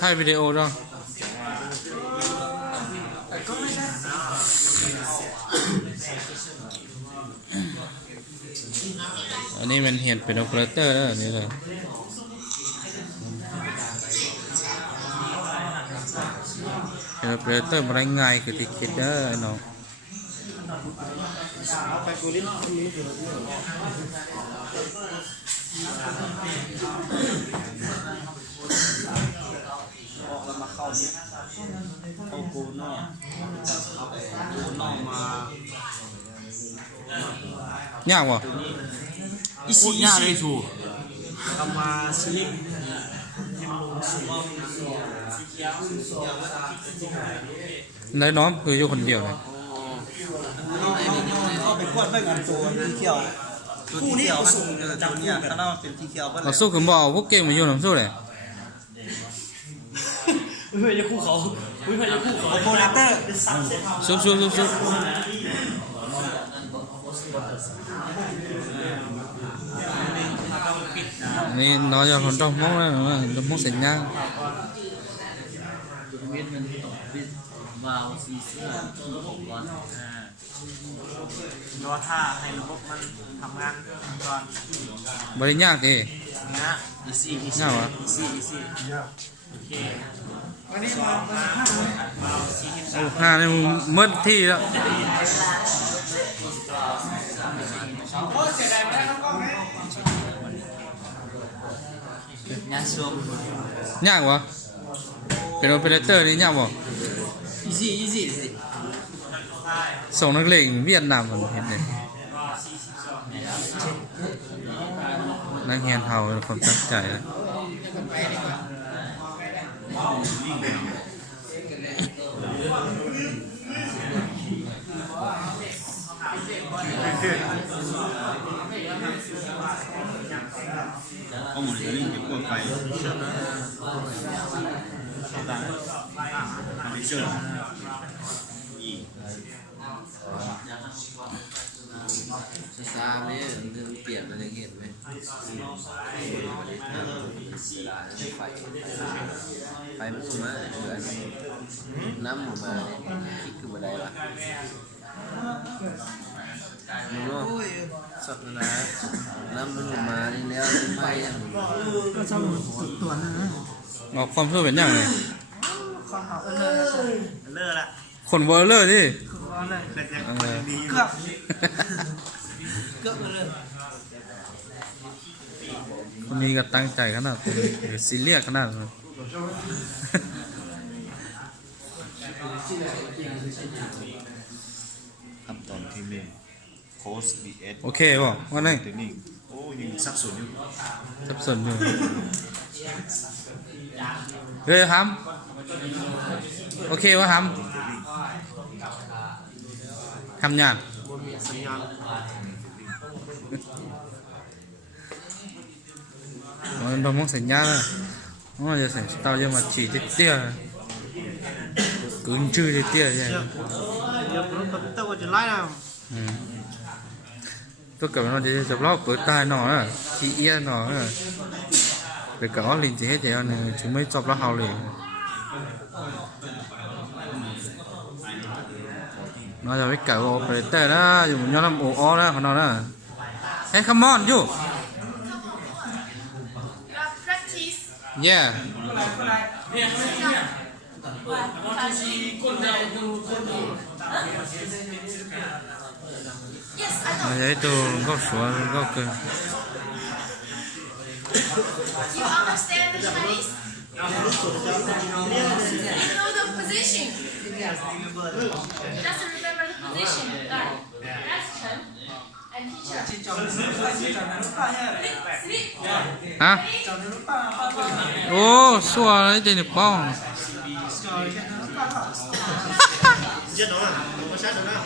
ถ่ายวิดีโอด้วยอันนี้มันเห็นเป็นโอเปอเรเตอร์แล้วนี่เลยเป็นโอเปอเรเตอร์มันง่ายคือที่คิดเด้อน้องแล้วมาเข้ากูนอกมาย ากวะอีซี่ถูกเอามาสลิปเลยน้องคืออยู่คนเดียวเลยก็ไปกวดไปกันตัวที่เขียวคู่นี้เอาส่งจับเนี่ยข้างนอกเป็นที่เขียวเราสู้กันบ่เอาพวกเก่งมาอยู่หนังสู้เลยเพื่อจะคู่เขาเพื่อจะคู่เขาโปรดักเตอร์สู้นี่น้อยจะคนต้องมองแล้วต้องมองเสร็จยังวาวซีเสื้อก่อนรอท่าให้ระบบมันทำงานก่อนบริยากเองนะอีซี่ง่ายวะอีซี่โอเควันนี้มาโอ้ห้านี่มืดที่แล้วยากวะเป็นโอเปอเรเตอร์นี่ยากวะeasy ส่งนักเลงเวียดนามผมเห็นเลยนักเรียนเฮาความตั้งใจเลยข้อมูลที่นี่เป็นพวกไฟทำให้เชื่อซาเลยเปลี่ยนอะไรเงี้ยไหมไฟมันสูงมากน้ำหมูมาคิดคืออะไรวะนู้นสดนะน้ำมันหมูมาแล้วไฟอย่างก็จะหมดตัวนะออกความสู้เป็นอย่างไรเลอละ คนวอลเลอร์ดิเกือบเลยคนนี้ก็ตั้งใจขนาดซีเรียสขนาดนั้นขั้นตอนที่หนึ่งโค้ช BS โอเคป่ะว่าไงเทคนิคโอ้ยังสับสนอยู่เฮ้ยฮัมโอเควะฮัมทำงานมันต้องมองสัญญาเลยมันจะใส่ตาจะมาฉีดเตี้ยกึ่งชื่อเตี้ยใช่tôi cảm ơn chị chụp lót bữa tai nó chị yên nó để có liền chỉ hết vậy này chúng mới chụp lót hào liền nó giờ biết cả operator đó dùng nhóm làm ổ đó còn nó đó hey come on you yeah đấy tôi góc xuống góc cơ. You understand the Chinese? You know the position. Just remember the position. That's Chen and teacher. Hả? Ô, xua đấy trên được bao. Giết nó à? Không có sát được đâu.